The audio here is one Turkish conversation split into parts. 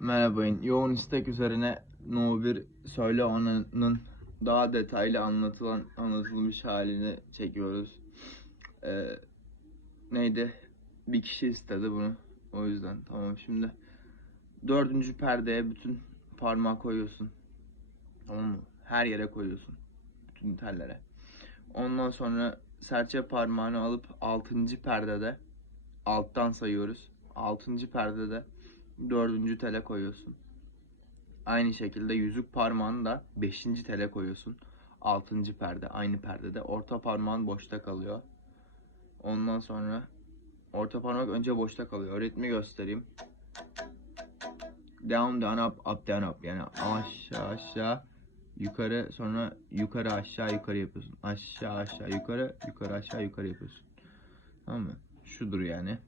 Merhaba, yoğun istek üzerine No 1 Söyle Ona'nın daha detaylı anlatılan anlatılmış halini çekiyoruz. Ee, neydi? Bir kişi istedi bunu. O yüzden tamam şimdi dördüncü perdeye bütün parmağı koyuyorsun. Tamam mı? Her yere koyuyorsun. Bütün tellere. Ondan sonra serçe parmağını alıp altıncı perdede alttan sayıyoruz. Altıncı perdede dördüncü tele koyuyorsun. Aynı şekilde yüzük parmağını da beşinci tele koyuyorsun. Altıncı perde aynı perdede. Orta parmağın boşta kalıyor. Ondan sonra orta parmak önce boşta kalıyor. Ritmi göstereyim. Down down up up down up yani aşağı aşağı yukarı sonra yukarı aşağı yukarı yapıyorsun. Aşağı aşağı yukarı yukarı aşağı yukarı yapıyorsun. Tamam mı? Şudur yani.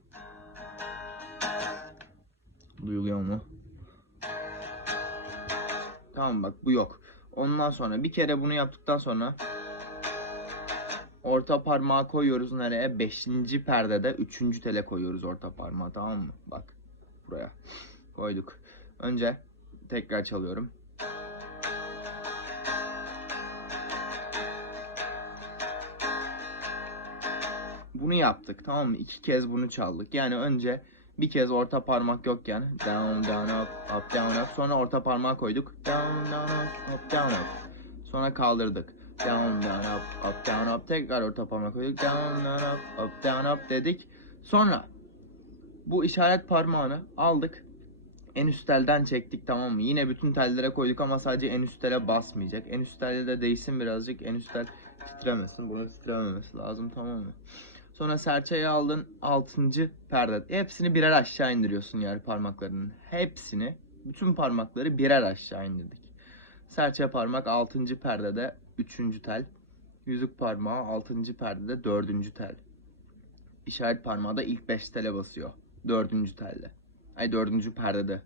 Duyuluyor mu? Tamam bak bu yok. Ondan sonra bir kere bunu yaptıktan sonra orta parmağı koyuyoruz nereye? Beşinci perdede üçüncü tele koyuyoruz orta parmağı tamam mı? Bak buraya koyduk. Önce tekrar çalıyorum. Bunu yaptık tamam mı? İki kez bunu çaldık. Yani önce bir kez orta parmak yokken down down up up down up sonra orta parmağı koyduk. Down down up up down up. Sonra kaldırdık. Down down up up down up tekrar orta parmak koyduk. Down down up up down up dedik. Sonra bu işaret parmağını aldık. En üst telden çektik tamam mı? Yine bütün tellere koyduk ama sadece en üst tele basmayacak. En üst telde de değsin birazcık. En üst tel titremesin. Bunu titrememesi lazım tamam mı? Sonra serçeyi aldın 6. perde. Hepsini birer aşağı indiriyorsun yer parmaklarının. Hepsini, bütün parmakları birer aşağı indirdik. Serçe parmak 6. perdede 3. tel. Yüzük parmağı 6. perdede 4. tel. İşaret parmağı da ilk 5 tele basıyor. 4. telde. Ay 4. perdede.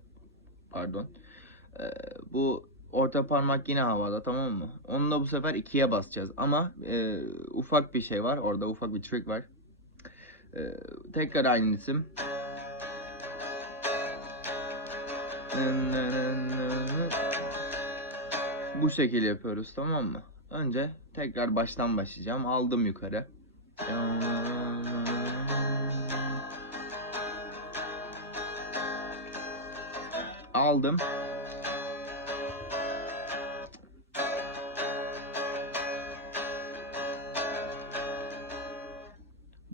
Pardon. Ee, bu orta parmak yine havada tamam mı? Onu da bu sefer ikiye basacağız. Ama e, ufak bir şey var. Orada ufak bir trick var. Ee, tekrar aynı isim. Bu şekilde yapıyoruz tamam mı? Önce tekrar baştan başlayacağım. Aldım yukarı. Aldım.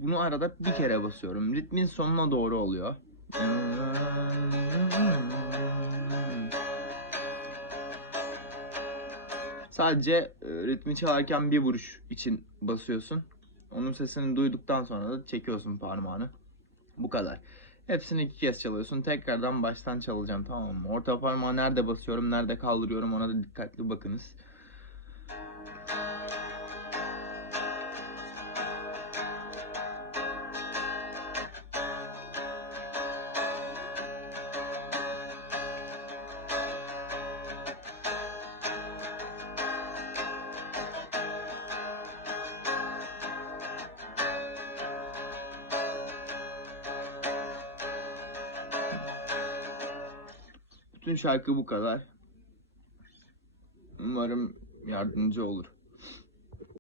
Bunu arada bir kere basıyorum. Ritmin sonuna doğru oluyor. Sadece e, ritmi çalarken bir vuruş için basıyorsun. Onun sesini duyduktan sonra da çekiyorsun parmağını. Bu kadar. Hepsini iki kez çalıyorsun. Tekrardan baştan çalacağım tamam mı? Orta parmağı nerede basıyorum, nerede kaldırıyorum ona da dikkatli bakınız. Bütün şarkı bu kadar. Umarım yardımcı olur.